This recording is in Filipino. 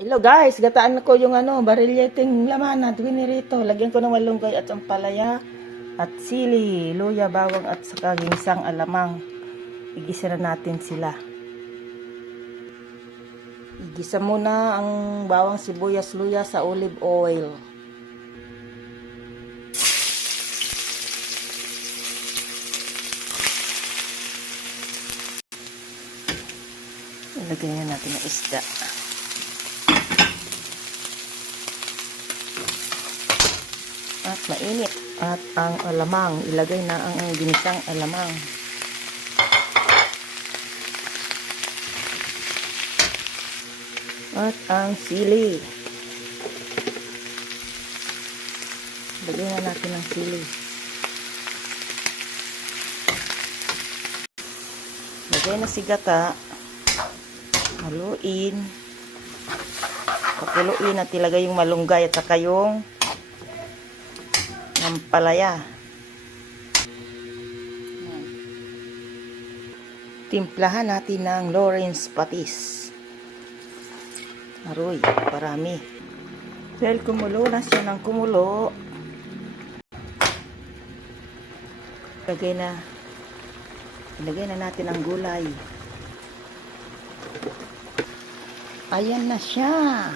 Hello guys, gataan ko yung barilyeting laman at winirito. Lagyan ko ng malunggay at ampalaya at sili, luya, bawang at saka ginisang alamang. Igisa na natin sila. Igisa muna ang bawang, sibuyas, luya sa olive oil. Ilagay na natin ang isda. At mainit. At ang alamang, ilagay na ang ginisang alamang. At ang sili. Ilagay na natin ang sili. Ilagay na si gata. Haluin. Pakuluin at ilagay yung malunggay at saka yung ampalaya. Timplahan natin ng Lawrence patis. Aroy, parami. Dahil kumulo na siya ng kumulo, ilagay na natin ang gulay. Ayan na siya.